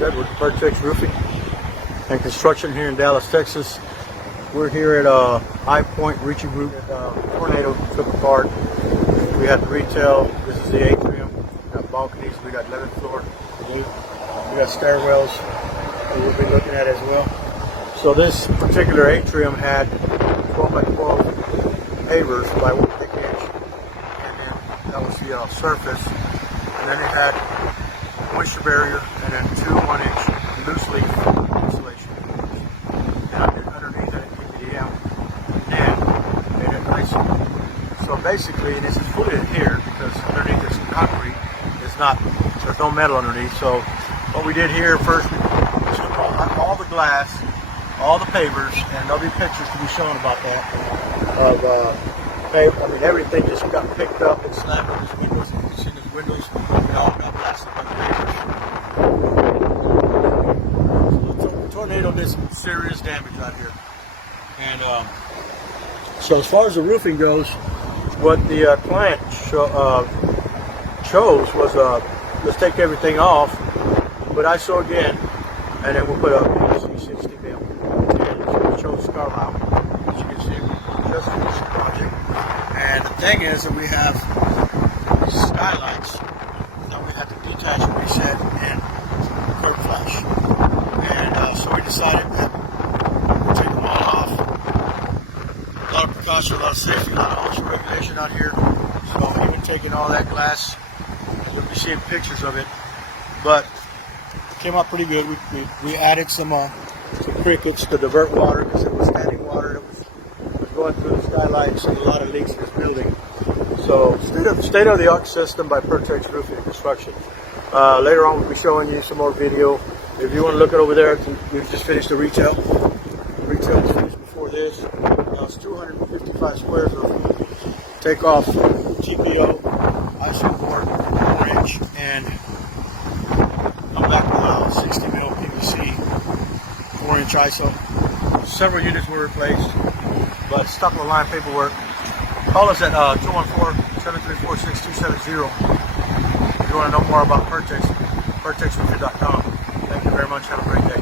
is Edward PERTEX Roofing and Construction here in Dallas, Texas. We're here at High Point Reaching Group. Tornado took apart. We have the retail. This is the atrium. We got balconies. We got 11th floor view. We got stairwells that we'll be looking at as well. So this particular atrium had 12 by 12 pavers by 1 inch, and then that was the surface. And then it had moisture barrier, and then 2 1-inch loose leaf insulation. And underneath it, PPDM, and made it nice. So basically, and this is fully adhered because underneath this concrete is not, there's no metal underneath. So what we did here first, we took all the glass, all the pavers, and there'll be pictures to be shown about that. Everything just got picked up and slammed on these windows. You can see these windows, they all got blasted by the pavers. So the tornado did some serious damage out here. And so as far as the roofing goes, what the client chose was let's take everything off, but I saw again, and then we'll put a PVC 60 mil. And we chose Carlisle, as you can see, we just finished the project. And the thing is that we have these skylights that we have to detach and reset and curb flash. And so we decided that we'll take them all off. A lot of precaution, a lot of safety, a lot of OSHA regulation out here. So even taking all that glass, you'll be seeing pictures of it. But it came out pretty good. We added some crickets to divert water because it was standing water that was going through the skylights and a lot of leaks in this building. So state-of-the-art system by PERTEX Roofing and Construction. Later on we'll be showing you some more video. If you want to look it over there, we've just finished the retail. The retail was finished before this. It's 255 squares of take-off TPO, ISO board, 4-inch, and I'm back with 60 mil PVC, 4-inch ISO. Several units were replaced, but stuck with line paperwork. Call us at 214-734-6270 if you want to know more about PERTEX, PERTEXroofing.com. Thank you very much. Have a great day.